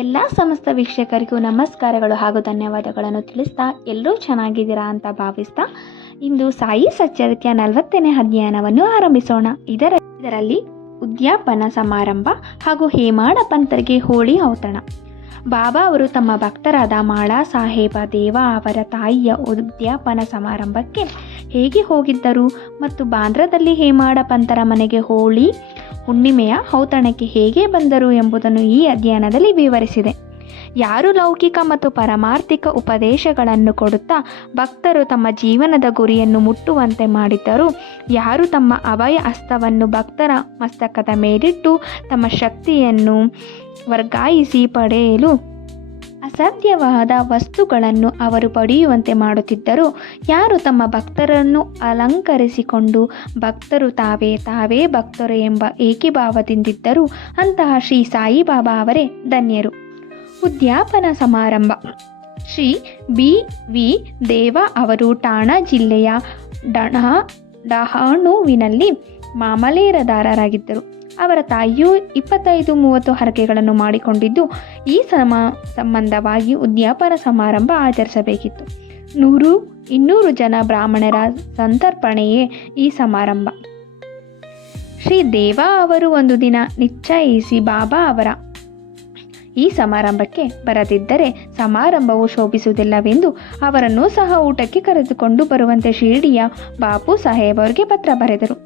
ಎಲ್ಲ ಸಮಸ್ತ ವೀಕ್ಷಕರಿಗೂ ನಮಸ್ಕಾರಗಳು ಹಾಗೂ ಧನ್ಯವಾದಗಳನ್ನು ತಿಳಿಸ್ತಾ ಎಲ್ಲರೂ ಚೆನ್ನಾಗಿದ್ದೀರಾ ಅಂತ ಭಾವಿಸ್ತಾ ಇಂದು ಸಾಯಿ ಸಚ್ಚರಿತ್ಯ 40ನೇ ಅಧ್ಯಯನವನ್ನು ಆರಂಭಿಸೋಣ. ಇದರಲ್ಲಿ ಉದ್ಯಾಪನ ಸಮಾರಂಭ ಹಾಗೂ ಹೇಮಾಡ ಪಂತರಿಗೆ ಹೋಳಿ ಔತಣ. ಬಾಬಾ ಅವರು ತಮ್ಮ ಭಕ್ತರಾದ ಮಾಳಾ ಸಾಹೇಬ ದೇವ ಅವರ ತಾಯಿಯ ಉದ್ಯಾಪನ ಸಮಾರಂಭಕ್ಕೆ ಹೇಗೆ ಹೋಗಿದ್ದರು ಮತ್ತು ಬಾಂದ್ರಾದಲ್ಲಿ ಹೇಮಾಡ ಪಂತರ ಮನೆಗೆ ಹೋಳಿ ಹುಣ್ಣಿಮೆಯ ಔತಣಕ್ಕೆ ಹೇಗೆ ಬಂದರು ಎಂಬುದನ್ನು ಈ ಅಧ್ಯಯನದಲ್ಲಿ ವಿವರಿಸಿದೆ. ಯಾರು ಲೌಕಿಕ ಮತ್ತು ಪಾರಮಾರ್ಥಿಕ ಉಪದೇಶಗಳನ್ನು ಕೊಡುತ್ತಾ ಭಕ್ತರು ತಮ್ಮ ಜೀವನದ ಗುರಿಯನ್ನು ಮುಟ್ಟುವಂತೆ ಮಾಡಿದ್ದರು, ಯಾರು ತಮ್ಮ ಅಭಯ ಹಸ್ತವನ್ನು ಭಕ್ತರ ಮಸ್ತಕದ ಮೇಲಿಟ್ಟು ತಮ್ಮ ಶಕ್ತಿಯನ್ನು ವರ್ಗಾಯಿಸಿ ಪಡೆಯಲು ಅಸಾಧ್ಯವಾದ ವಸ್ತುಗಳನ್ನು ಅವರು ಪಡೆಯುವಂತೆ ಮಾಡುತ್ತಿದ್ದರು, ಯಾರು ತಮ್ಮ ಭಕ್ತರನ್ನು ಅಲಂಕರಿಸಿಕೊಂಡು ಭಕ್ತರು ತಾವೇ ಭಕ್ತರು ಎಂಬ ಏಕೀಭಾವದಿಂದಿದ್ದರು, ಅಂತಹ ಶ್ರೀ ಸಾಯಿಬಾಬಾ ಅವರೇ ಧನ್ಯರು. ಉದ್ಯಾಪನ ಸಮಾರಂಭ. ಶ್ರೀ ಬಿ.ವಿ. ದೇವ ಅವರು ಠಾಣಾ ಜಿಲ್ಲೆಯ ಡಹಾಣುವಿನಲ್ಲಿ ಮಾಮಲೇರದಾರರಾಗಿದ್ದರು. ಅವರ ತಾಯಿಯು 25-30 ಹರಕೆಗಳನ್ನು ಮಾಡಿಕೊಂಡಿದ್ದು, ಈ ಸಂಬಂಧವಾಗಿ ಉದ್ಯಾಪನ ಸಮಾರಂಭ ಆಚರಿಸಬೇಕಿತ್ತು. 100-200 ಜನ ಬ್ರಾಹ್ಮಣರ ಸಂತರ್ಪಣೆಯೇ ಈ ಸಮಾರಂಭ. ಶ್ರೀ ದೇವ ಅವರು ಒಂದು ದಿನ ನಿಶ್ಚಯಿಸಿ ಬಾಬಾ ಅವರ ಈ ಸಮಾರಂಭಕ್ಕೆ ಬರದಿದ್ದರೆ ಸಮಾರಂಭವು ಶೋಭಿಸುವುದಿಲ್ಲವೆಂದು ಅವರನ್ನು ಸಹ ಊಟಕ್ಕೆ ಕರೆದುಕೊಂಡು ಬರುವಂತೆ ಶಿರ್ಡಿಯ ಬಾಪು ಸಾಹೇಬ್ ಅವರಿಗೆ ಪತ್ರ ಬರೆದರು.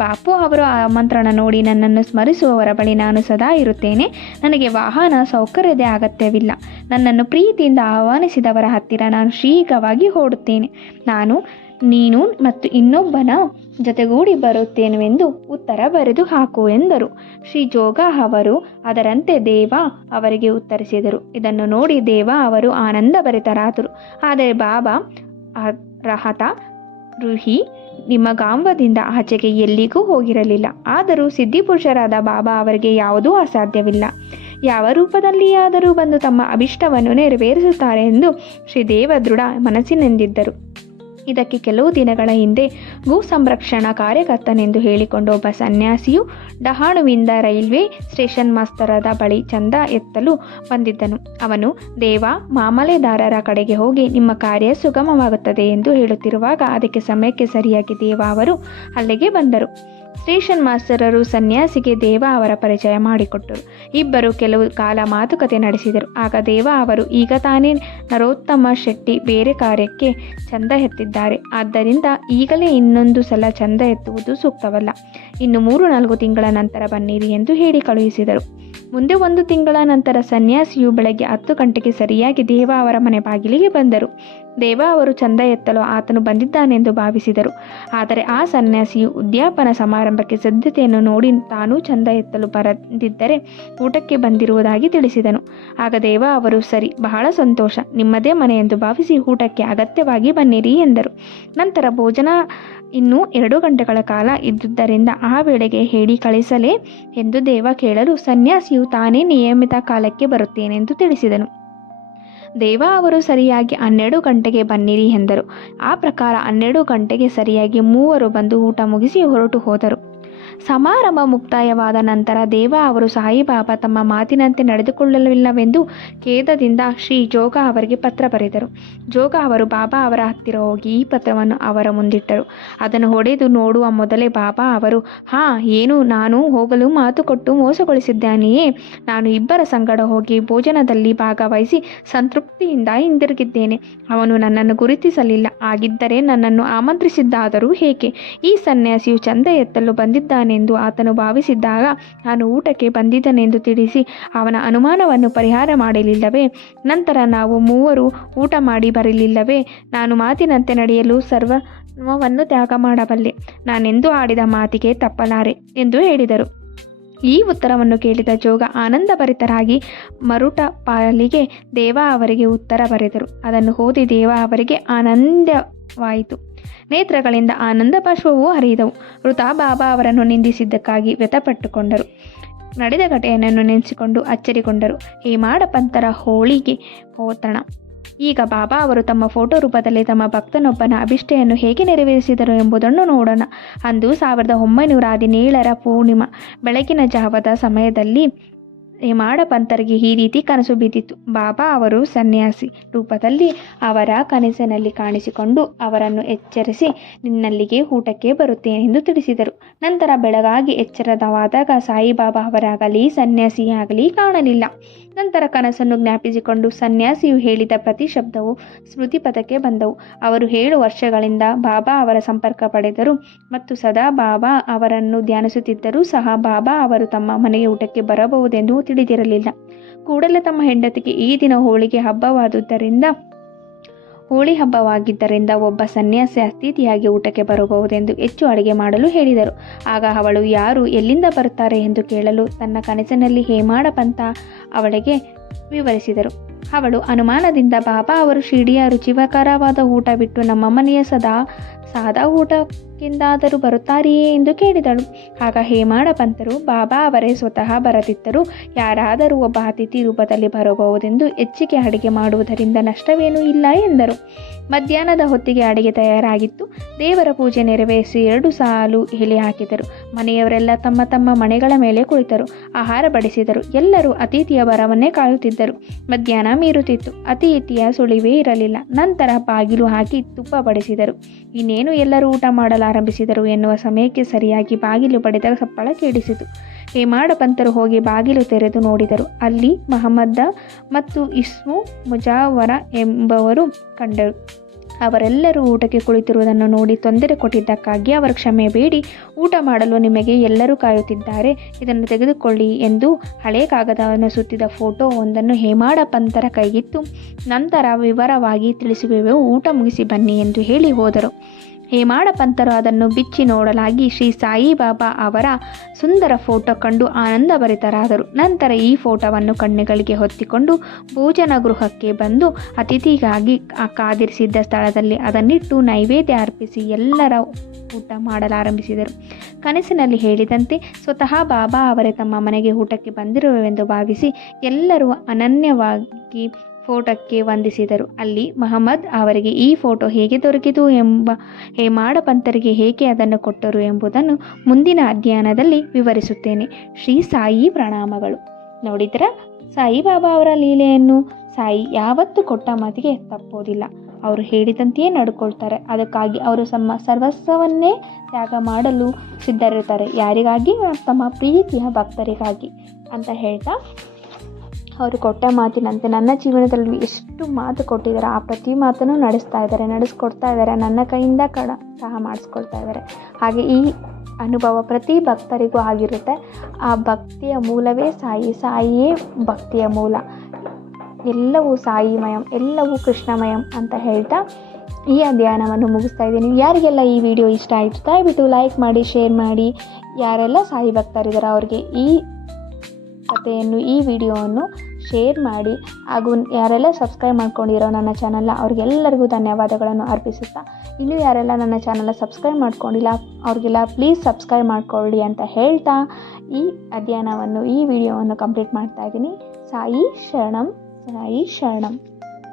ಬಾಪು ಅವರು ಆಮಂತ್ರಣ ನೋಡಿ, ನನ್ನನ್ನು ಸ್ಮರಿಸುವವರ ಬಳಿ ನಾನು ಸದಾ ಇರುತ್ತೇನೆ, ನನಗೆ ವಾಹನ ಸೌಕರ್ಯದ ಅಗತ್ಯವಿಲ್ಲ, ನನ್ನನ್ನು ಪ್ರೀತಿಯಿಂದ ಆಹ್ವಾನಿಸಿದವರ ಹತ್ತಿರ ನಾನು ಶೀಘ್ರವಾಗಿ ಓಡುತ್ತೇನೆ, ನೀನು ಮತ್ತು ಇನ್ನೊಬ್ಬನ ಜೊತೆಗೂಡಿ ಬರುತ್ತೇನೆಂದು ಉತ್ತರ ಬರೆದು ಹಾಕು ಎಂದರು. ಶ್ರೀ ಜೋಗ ಅವರು ಅದರಂತೆ ದೇವ ಅವರಿಗೆ ಉತ್ತರಿಸಿದರು. ಇದನ್ನು ನೋಡಿ ದೇವ ಅವರು ಆನಂದಭರಿತರಾದರು. ಆದರೆ ಬಾಬಾ ರಹತ ರುಹಿ ನಿಮ್ಮ ಗಾಂವದಿಂದ ಆಚೆಗೆ ಎಲ್ಲಿಗೂ ಹೋಗಿರಲಿಲ್ಲ. ಆದರೂ ಸಿದ್ಧಿಪುರುಷರಾದ ಬಾಬಾ ಅವರಿಗೆ ಯಾವುದೂ ಅಸಾಧ್ಯವಿಲ್ಲ, ಯಾವ ರೂಪದಲ್ಲಿಯಾದರೂ ಬಂದು ತಮ್ಮ ಅಭಿಷ್ಟವನ್ನು ನೆರವೇರಿಸುತ್ತಾರೆ ಎಂದು ಶ್ರೀದೇವ ದೃಢ ಮನಸ್ಸಿನೆಂದಿದ್ದರು. ಇದಕ್ಕೆ ಕೆಲವು ದಿನಗಳ ಹಿಂದೆ ಗೋ ಸಂರಕ್ಷಣಾ ಕಾರ್ಯಕರ್ತನೆಂದು ಹೇಳಿಕೊಂಡು ಒಬ್ಬ ಸನ್ಯಾಸಿಯು ಡಹಾಣುವಿಂದ ರೈಲ್ವೆ ಸ್ಟೇಷನ್ ಮಾಸ್ತರದ ಬಳಿ ಚಂದ ಎತ್ತಲು ಬಂದಿದ್ದನು. ಅವನು ದೇವ ಮಾಮಲೆದಾರರ ಕಡೆಗೆ ಹೋಗಿ ನಿಮ್ಮ ಕಾರ್ಯ ಸುಗಮವಾಗುತ್ತದೆ ಎಂದು ಹೇಳುತ್ತಿರುವಾಗ ಅದಕ್ಕೆ ಸಮಯಕ್ಕೆ ಸರಿಯಾಗಿ ದೇವ ಅವರು ಅಲ್ಲಿಗೆ ಬಂದರು. ಸ್ಟೇಷನ್ ಮಾಸ್ತರರು ಸನ್ಯಾಸಿಗೆ ದೇವ ಅವರ ಪರಿಚಯ ಮಾಡಿಕೊಟ್ಟರು. ಇಬ್ಬರು ಕೆಲವು ಕಾಲ ಮಾತುಕತೆ ನಡೆಸಿದರು. ಆಗ ದೇವ ಅವರು, ಈಗ ತಾನೇ ನರೋತ್ತಮ ಶೆಟ್ಟಿ ಬೇರೆ ಕಾರ್ಯಕ್ಕೆ ಚಂದ ಎತ್ತಿದ್ದಾರೆ, ಆದ್ದರಿಂದ ಈಗಲೇ ಇನ್ನೊಂದು ಸಲ ಚಂದ ಎತ್ತುವುದು ಸೂಕ್ತವಲ್ಲ, ಇನ್ನು 3-4 ತಿಂಗಳ ನಂತರ ಬನ್ನಿರಿ ಎಂದು ಹೇಳಿ ಕಳುಹಿಸಿದರು. ಮುಂದೆ 1 ತಿಂಗಳ ನಂತರ ಸನ್ಯಾಸಿಯು ಬೆಳಗ್ಗೆ 10 ಗಂಟೆಗೆ ಸರಿಯಾಗಿ ದೇವ ಅವರ ಮನೆ ಬಾಗಿಲಿಗೆ ಬಂದರು. ದೇವ ಅವರು ಚಂದ ಎತ್ತಲು ಆತನು ಬಂದಿದ್ದಾನೆಂದು ಭಾವಿಸಿದರು. ಆದರೆ ಆ ಸನ್ಯಾಸಿಯು ಉದ್ಯಾಪನ ಸಮಾರಂಭಕ್ಕೆ ಸಿದ್ಧತೆಯನ್ನು ನೋಡಿ ತಾನೂ ಚಂದ ಎತ್ತಲು ಬರದಿದ್ದರೆ ಊಟಕ್ಕೆ ಬಂದಿರುವುದಾಗಿ ತಿಳಿಸಿದನು. ಆಗ ದೇವ ಅವರು, ಸರಿ, ಬಹಳ ಸಂತೋಷ, ನಿಮ್ಮದೇ ಮನೆ ಎಂದು ಭಾವಿಸಿ ಊಟಕ್ಕೆ ಅಗತ್ಯವಾಗಿ ಬನ್ನಿರಿ ಎಂದರು. ನಂತರ ಭೋಜನ ಇನ್ನೂ 2 ಗಂಟೆಗಳ ಕಾಲ ಇದ್ದುದರಿಂದ ಆ ವೇಳೆಗೆ ಹೇಳಿ ಕಳಿಸಲೇ ಎಂದು ದೇವ ಕೇಳಲು ಸನ್ಯಾಸಿಯು ತಾನೇ ನಿಯಮಿತ ಕಾಲಕ್ಕೆ ಬರುತ್ತೇನೆಂದು ತಿಳಿಸಿದನು. ದೇವ ಅವರು ಸರಿಯಾಗಿ 12 ಗಂಟೆಗೆ ಬನ್ನಿರಿ ಎಂದರು. ಆ ಪ್ರಕಾರ 12 ಗಂಟೆಗೆ ಸರಿಯಾಗಿ ಮೂವರು ಬಂದು ಊಟ ಮುಗಿಸಿ ಹೊರಟು ಹೋದರು. ಸಮಾರಂಭ ಮುಕ್ತಾಯವಾದ ನಂತರ ದೇವ ಅವರು ಸಾಯಿಬಾಬಾ ತಮ್ಮ ಮಾತಿನಂತೆ ನಡೆದುಕೊಳ್ಳಲಿಲ್ಲವೆಂದು ಖೇದದಿಂದ ಶ್ರೀ ಜೋಗ ಅವರಿಗೆ ಪತ್ರ ಬರೆದರು. ಜೋಗ ಅವರು ಬಾಬಾ ಅವರ ಹತ್ತಿರ ಹೋಗಿ ಈ ಪತ್ರವನ್ನು ಅವರ ಮುಂದಿಟ್ಟರು. ಅದನ್ನು ಹೊಡೆದು ನೋಡುವ ಮೊದಲೇ ಬಾಬಾ ಅವರು, ಏನು ನಾನು ಹೋಗಲು ಮಾತು ಕೊಟ್ಟು ಮೋಸಗೊಳಿಸಿದ್ದಾನೆಯೇ? ನಾನು ಇಬ್ಬರ ಸಂಗಡ ಹೋಗಿ ಭೋಜನದಲ್ಲಿ ಭಾಗವಹಿಸಿ ಸಂತೃಪ್ತಿಯಿಂದ ಹಿಂದಿರುಗಿದ್ದೇನೆ. ಅವನು ನನ್ನನ್ನು ಗುರುತಿಸಲಿಲ್ಲ, ಆಗಿದ್ದರೆ ನನ್ನನ್ನು ಆಮಂತ್ರಿಸಿದ್ದಾದರೂ ಹೇಗೆ? ಈ ಸನ್ಯಾಸಿಯು ಚಂದ ಎತ್ತಲು ಬಂದಿದ್ದಾನೆಂದು ಆತನು ಭಾವಿಸಿದ್ದಾಗ ನಾನು ಊಟಕ್ಕೆ ಬಂದಿದ್ದನೆಂದು ತಿಳಿಸಿ ಅವನ ಅನುಮಾನವನ್ನು ಪರಿಹಾರ ಮಾಡಲಿಲ್ಲವೇ? ನಂತರ ನಾವು ಮೂವರು ಊಟ ಮಾಡಿ ಬರಲಿಲ್ಲವೇ? ನಾನು ಮಾತಿನಂತೆ ನಡೆಯಲು ಸರ್ವವನ್ನು ತ್ಯಾಗ ಮಾಡಬಲ್ಲೆ, ನಾನೆಂದು ಆಡಿದ ಮಾತಿಗೆ ತಪ್ಪಲಾರೆ ಎಂದು ಹೇಳಿದರು. ಈ ಉತ್ತರವನ್ನು ಕೇಳಿದ ಜೋಗ ಆನಂದಭರಿತರಾಗಿ ಮರುಟ ಪಾಲಿಗೆ ದೇವ ಅವರಿಗೆ ಉತ್ತರ ಬರೆದರು. ಅದನ್ನು ಓದಿ ದೇವ ಅವರಿಗೆ ಆನಂದವಾಯಿತು. ನೇತ್ರಗಳಿಂದ ಆನಂದ ಬಾಷ್ಪವೂ ಹರಿದವು. ವೃಥಾ ಬಾಬಾ ಅವರನ್ನು ನಿಂದಿಸಿದ್ದಕ್ಕಾಗಿ ವ್ಯಥಪಟ್ಟುಕೊಂಡರು. ನಡೆದ ಘಟನೆಯನ್ನು ನೆನೆಸಿಕೊಂಡು ಅಚ್ಚರಿಗೊಂಡರು. ಹೇಮಾಡ ಪಂತರ ಹೋಳಿಗೆ ಔತಣ. ಈಗ ಬಾಬಾ ಅವರು ತಮ್ಮ ಫೋಟೋ ರೂಪದಲ್ಲಿ ತಮ್ಮ ಭಕ್ತನೊಬ್ಬನ ಅಭಿಷ್ಟೆಯನ್ನು ಹೇಗೆ ನೆರವೇರಿಸಿದರು ಎಂಬುದನ್ನು ನೋಡೋಣ. ಅಂದು 1917 ಪೂರ್ಣಿಮಾ ಬೆಳಗಿನ ಜಾವದ ಸಮಯದಲ್ಲಿ ಹೇಮಾಡ ಪಂತರಿಗೆ ಈ ರೀತಿ ಕನಸು ಬಿದ್ದಿತ್ತು. ಬಾಬಾ ಅವರು ಸನ್ಯಾಸಿ ರೂಪದಲ್ಲಿ ಅವರ ಕನಸಿನಲ್ಲಿ ಕಾಣಿಸಿಕೊಂಡು ಅವರನ್ನು ಎಚ್ಚರಿಸಿ, ನಿನ್ನಲ್ಲಿಗೆ ಊಟಕ್ಕೆ ಬರುತ್ತೇನೆಂದು ತಿಳಿಸಿದರು. ನಂತರ ಬೆಳಗಾಗಿ ಎಚ್ಚರವಾದಾಗ ಸಾಯಿಬಾಬಾ ಅವರಾಗಲಿ ಸನ್ಯಾಸಿಯಾಗಲಿ ಕಾಣಲಿಲ್ಲ. ನಂತರ ಕನಸನ್ನು ಜ್ಞಾಪಿಸಿಕೊಂಡು ಸನ್ಯಾಸಿಯು ಹೇಳಿದ ಪ್ರತಿ ಶಬ್ದವು ಸ್ಮೃತಿಪಥಕ್ಕೆ ಬಂದವು. ಅವರು 7 ವರ್ಷಗಳಿಂದ ಬಾಬಾ ಅವರ ಸಂಪರ್ಕ ಪಡೆದರು ಮತ್ತು ಸದಾ ಬಾಬಾ ಅವರನ್ನು ಧ್ಯಾನಿಸುತ್ತಿದ್ದರೂ ಸಹ ಬಾಬಾ ಅವರು ತಮ್ಮ ಮನೆಗೆ ಊಟಕ್ಕೆ ಬರಬಹುದೆಂದು ತಿಳಿದಿರಲಿಲ್ಲ. ಕೂಡಲೇ ತಮ್ಮ ಹೆಂಡತಿಗೆ ಈ ದಿನ ಹೋಳಿ ಹಬ್ಬವಾಗಿದ್ದರಿಂದ ಒಬ್ಬ ಸನ್ಯಾಸಿ ಅತಿಥಿಯಾಗಿ ಊಟಕ್ಕೆ ಬರಬಹುದೆಂದು ಹೆಚ್ಚು ಅಡುಗೆ ಮಾಡಲು ಹೇಳಿದರು. ಆಗ ಅವಳು ಯಾರು, ಎಲ್ಲಿಂದ ಬರುತ್ತಾರೆ ಎಂದು ಕೇಳಲು ತನ್ನ ಕನಸಿನಲ್ಲಿ ಹೇಮಾಡ ಪಂತ ಅವಳಿಗೆ ವಿವರಿಸಿದರು. ಅವಳು ಅನುಮಾನದಿಂದ, ಬಾಬಾ ಅವರು ಶಿರ್ಡಿಯ ರುಚಿಕರವಾದ ಊಟ ಬಿಟ್ಟು ನಮ್ಮ ಮನೆಯ ಸಾದಾ ಊಟಕ್ಕೆಂದಾದರೂ ಬರುತ್ತಾರೆಯೇ ಎಂದು ಕೇಳಿದಳು. ಆಗ ಹೇಮಾಡ ಪಂತರು, ಬಾಬಾ ಅವರೇ ಸ್ವತಃ ಬರದಿದ್ದರೂ ಯಾರಾದರೂ ಒಬ್ಬ ಅತಿಥಿ ರೂಪದಲ್ಲಿ ಬರಬಹುದೆಂದು ಹೆಚ್ಚಿಗೆ ಅಡುಗೆ ಮಾಡುವುದರಿಂದ ನಷ್ಟವೇನೂ ಇಲ್ಲ ಎಂದರು. ಮಧ್ಯಾಹ್ನದ ಹೊತ್ತಿಗೆ ಅಡುಗೆ ತಯಾರಾಗಿತ್ತು. ದೇವರ ಪೂಜೆ ನೆರವೇರಿಸಿ 2 ಸಾಲು ಎಲೆ ಹಾಕಿದರು. ಮನೆಯವರೆಲ್ಲ ತಮ್ಮ ತಮ್ಮ ಮನೆಗಳ ಮೇಲೆ ಕುಳಿತರು. ಆಹಾರ ಬಡಿಸಿದರು. ಎಲ್ಲರೂ ಅತಿಥಿಯ ಬರವನ್ನೇ ಕಾಯುತ್ತಿದ್ದರು. ಮಧ್ಯಾಹ್ನ ಮೀರುತ್ತಿತ್ತು. ಅತಿಥಿಯ ಸುಳಿವೇ ಇರಲಿಲ್ಲ. ನಂತರ ಬಾಗಿಲು ಹಾಕಿ ತುಪ್ಪ ಬಡಿಸಿದರು. ಇನ್ನೇನು ಎಲ್ಲರೂ ಊಟ ಮಾಡಲಾರಂಭಿಸಿದರು ಎನ್ನುವ ಸಮಯಕ್ಕೆ ಸರಿಯಾಗಿ ಬಾಗಿಲು ಬಡಿದ ಸಪ್ಪಳ ಕೇಳಿಸಿತು. ಹೇಮಾಡ ಪಂತರು ಹೋಗಿ ಬಾಗಿಲು ತೆರೆದು ನೋಡಿದರು. ಅಲ್ಲಿ ಮಹಮ್ಮದ ಮತ್ತು ಇಸ್ಮು ಮುಜಾವರ ಎಂಬವರು ಕಂಡರು. ಅವರೆಲ್ಲರೂ ಊಟಕ್ಕೆ ಕುಳಿತಿರುವುದನ್ನು ನೋಡಿ ತೊಂದರೆ ಕೊಟ್ಟಿದ್ದಕ್ಕಾಗಿ ಅವರ ಕ್ಷಮೆ ಬೇಡಿ, ಊಟ ಮಾಡಲು ನಿಮಗೆ ಎಲ್ಲರೂ ಕಾಯುತ್ತಿದ್ದಾರೆ, ಇದನ್ನು ತೆಗೆದುಕೊಳ್ಳಿ ಎಂದು ಹಳೆ ಕಾಗದವನ್ನು ಸುತ್ತಿದ ಫೋಟೋ ಒಂದನ್ನು ಹೇಮಾಡ ಪಂತರ ಕೈಗಿತ್ತು. ನಂತರ ವಿವರವಾಗಿ ತಿಳಿಸುವೆವು, ಊಟ ಮುಗಿಸಿ ಬನ್ನಿ ಎಂದು ಹೇಳಿ ಹೋದರು. ಹೇಮಾಡ ಪಂತರು ಅದನ್ನು ಬಿಚ್ಚಿ ನೋಡಲಾಗಿ ಶ್ರೀ ಸಾಯಿಬಾಬಾ ಅವರ ಸುಂದರ ಫೋಟೋ ಕಂಡು ಆನಂದಭರಿತರಾದರು. ನಂತರ ಈ ಫೋಟೋವನ್ನು ಕಣ್ಣುಗಳಿಗೆ ಹೊತ್ತಿಕೊಂಡು ಭೋಜನ ಗೃಹಕ್ಕೆ ಬಂದು ಅತಿಥಿಗಾಗಿ ಕಾದಿರಿಸಿದ್ದ ಸ್ಥಳದಲ್ಲಿ ಅದನ್ನಿಟ್ಟು ನೈವೇದ್ಯ ಅರ್ಪಿಸಿ ಎಲ್ಲರ ಊಟ ಮಾಡಲಾರಂಭಿಸಿದರು. ಕನಸಿನಲ್ಲಿ ಹೇಳಿದಂತೆ ಸ್ವತಃ ಬಾಬಾ ಅವರೇ ತಮ್ಮ ಮನೆಗೆ ಊಟಕ್ಕೆ ಬಂದಿರುವೆವೆಂದು ಭಾವಿಸಿ ಎಲ್ಲರೂ ಅನನ್ಯವಾಗಿ ಫೋಟೋಕ್ಕೆ ವಂದಿಸಿದರು. ಅಲ್ಲಿ ಮಹಮ್ಮದ್ ಅವರಿಗೆ ಈ ಫೋಟೋ ಹೇಗೆ ದೊರಕಿತು ಹೇಮಾಡ ಪಂತರಿಗೆ ಹೇಗೆ ಅದನ್ನು ಕೊಟ್ಟರು ಎಂಬುದನ್ನು ಮುಂದಿನ ಅಧ್ಯಯನದಲ್ಲಿ ವಿವರಿಸುತ್ತೇನೆ. ಶ್ರೀ ಸಾಯಿ ಪ್ರಣಾಮಗಳು. ನೋಡಿದ್ರ ಸಾಯಿಬಾಬಾ ಅವರ ಲೀಲೆಯನ್ನು. ಸಾಯಿ ಯಾವತ್ತೂ ಕೊಟ್ಟ ಮಾತಿಗೆ ತಪ್ಪೋದಿಲ್ಲ. ಅವರು ಹೇಳಿದಂತೆಯೇ ನಡ್ಕೊಳ್ತಾರೆ. ಅದಕ್ಕಾಗಿ ಅವರು ತಮ್ಮ ಸರ್ವಸ್ವವನ್ನೇ ತ್ಯಾಗ ಮಾಡಲು ಸಿದ್ಧರಿರ್ತಾರೆ. ಯಾರಿಗಾಗಿ? ತಮ್ಮ ಪ್ರೀತಿಯ ಭಕ್ತರಿಗಾಗಿ ಅಂತ ಹೇಳ್ತಾ, ಅವರು ಕೊಟ್ಟ ಮಾತಿನಂತೆ ನನ್ನ ಜೀವನದಲ್ಲಿ ಎಷ್ಟು ಮಾತು ಕೊಟ್ಟಿದ್ದಾರೆ ಆ ಪ್ರತಿ ಮಾತನ್ನು ನಡೆಸ್ಕೊಡ್ತಾ ಇದ್ದಾರೆ. ನನ್ನ ಕೈಯಿಂದ ಸಹ ಮಾಡಿಸ್ಕೊಳ್ತಾ ಇದ್ದಾರೆ. ಹಾಗೆ ಈ ಅನುಭವ ಪ್ರತಿ ಭಕ್ತರಿಗೂ ಆಗಿರುತ್ತೆ. ಆ ಭಕ್ತಿಯ ಮೂಲವೇ ಸಾಯಿಯೇ ಭಕ್ತಿಯ ಮೂಲ. ಎಲ್ಲವೂ ಸಾಯಿಮಯಂ, ಎಲ್ಲವೂ ಕೃಷ್ಣಮಯಂ ಅಂತ ಹೇಳ್ತಾ ಈ ಅಧ್ಯಯನವನ್ನು ಮುಗಿಸ್ತಾ ಇದ್ದೀನಿ. ಯಾರಿಗೆಲ್ಲ ಈ ವಿಡಿಯೋ ಇಷ್ಟ ಆಯಿತು ದಯವಿಟ್ಟು ಲೈಕ್ ಮಾಡಿ, ಶೇರ್ ಮಾಡಿ. ಯಾರೆಲ್ಲ ಸಾಯಿ ಭಕ್ತರಿದ್ದಾರೆ ಅವ್ರಿಗೆ ಈ ಕಥೆಯನ್ನು, ಈ ವಿಡಿಯೋವನ್ನು ಶೇರ್ ಮಾಡಿ. ಹಾಗೂ ಯಾರೆಲ್ಲ ಸಬ್ಸ್ಕ್ರೈಬ್ ಮಾಡ್ಕೊಂಡಿರೋ ನನ್ನ ಚಾನಲ್ನ ಅವ್ರಿಗೆಲ್ಲರಿಗೂ ಧನ್ಯವಾದಗಳನ್ನು ಅರ್ಪಿಸುತ್ತಾ, ಇನ್ನೂ ಯಾರೆಲ್ಲ ನನ್ನ ಚಾನಲ್ನ ಸಬ್ಸ್ಕ್ರೈಬ್ ಮಾಡ್ಕೊಂಡಿಲ್ಲ ಅವ್ರಿಗೆಲ್ಲ ಪ್ಲೀಸ್ ಸಬ್ಸ್ಕ್ರೈಬ್ ಮಾಡ್ಕೊಳ್ಳಿ ಅಂತ ಹೇಳ್ತಾ ಈ ಅಧ್ಯಯನವನ್ನು, ಈ ವಿಡಿಯೋವನ್ನು ಕಂಪ್ಲೀಟ್ ಮಾಡ್ತಾ ಇದ್ದೀನಿ. ಸಾಯಿ ಶರಣಂ, ಸಾಯಿ ಶರಣಂ.